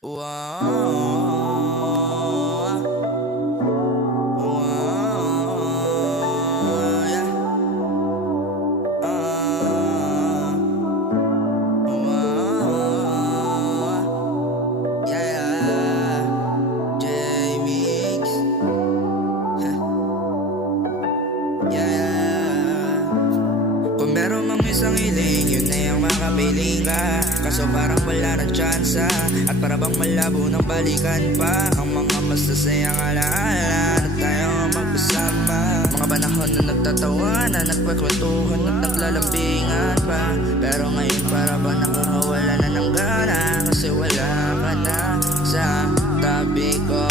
Wow. Wow. Yeah. Wow. Yeah. J-Mix. Yeah. Kung meron mang isang hiling, yun na yung makapiling ka. Kaso parang wala ng tsansa, at para bang malabo ng balikan pa ang mga masasayang alaala na tayo magkasama. Mga panahon na nagtatawanan, nagpakwentuhan at naglalambingan pa. Pero ngayon para ba nakakawala na ng gana, kasi wala ka na sa tabi ko.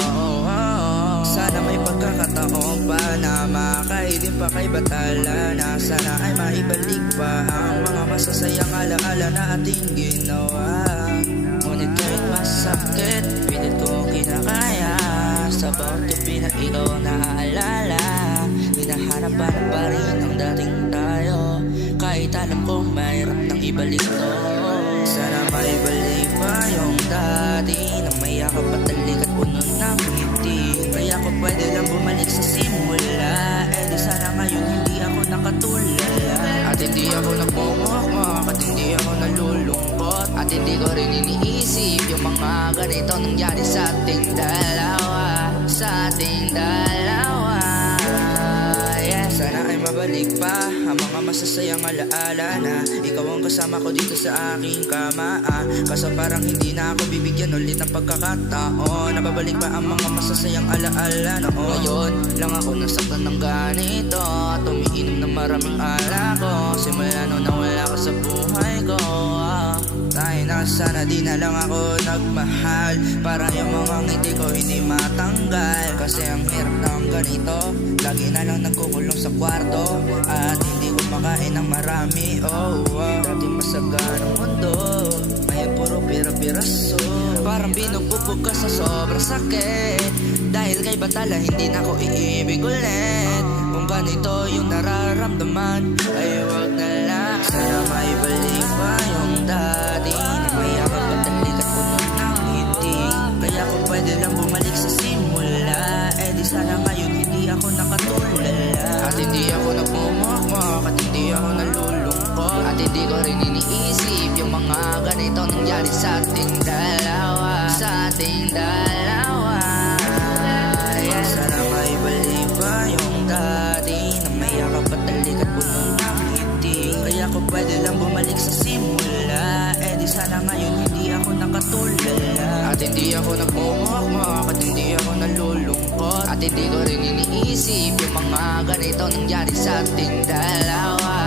Sana may pagkakataon pa na makaidin pa kay Batala, na sana ay maibalik pa ang mga masasayang alaala na ating ginawa. Ngunit kahit masakit, pilit ko kinakaya. Sa bawat gabi na ikaw naaalala, hinahanap pa rin ang dating tayo, kahit alam kong mahirap nang ibalik to. Sana maibalik pa yung dati na may yakap at talik at puno ng ngiti. Kaya ko pwede lang bumalik sa simula, di sana ngayon hindi ako nakatulala. At hindi ako nagmumukmok, at hindi ako nalulungkot, at hindi ko rin iniisip yung mga ganito nangyari sa ating dalawa. Sa ating dalawa. Yeah. Sana ay mabalik pa ang mga masasayang alaala na ikaw ang kasama ko dito sa aking kama. Kaso parang hindi na ako bibigyan ulit ng pagkakataon. Nababalik pa ang mga masasayang alaala noon. Ngayon lang ako nasaktan ng ganito, at umiinom ng maraming ala ko. Simula noon na wala ka sa buhay ko. Tayo na sana di na lang ako nagmahal, para yung mga ngiti ko hindi matanggal. Kasi ang hirap ng ganito, lagi na lang nagkukulong sa kwarto, at hindi ko makain ng marami. Dati masagan ang mundo, ngayon puro pira-piraso. Parang binugbubog ka sa sobrang sakit, dahil kay Batala hindi na ako iibig ulit. Kung ganito yung nararamdaman, ay wag na lang. Sana maibalik pa yung dati na may yakap at talik at puno ng ngiti. Kaya kung pwede lang bumalik sa simula, di sana ngayon hindi ako nakatulala. At hindi ako nagmumukmok, at hindi ako nalulungkot, at hindi ko rin iniisip yung mga ganito nangyari sa ating dalawa. Sa ating dalawa. Yeah. Sana maibalik pa yung dati na may yakap at talik at puno ng ngiti. Kaya kung pwede lang bumalik sa simula, di sana ngayon hindi ako nakatulala. At hindi ako nagmumukmok, at hindi ako nalulungkot, at hindi ko rin iniisip yung mga ganito nangyari sa ating dalawa.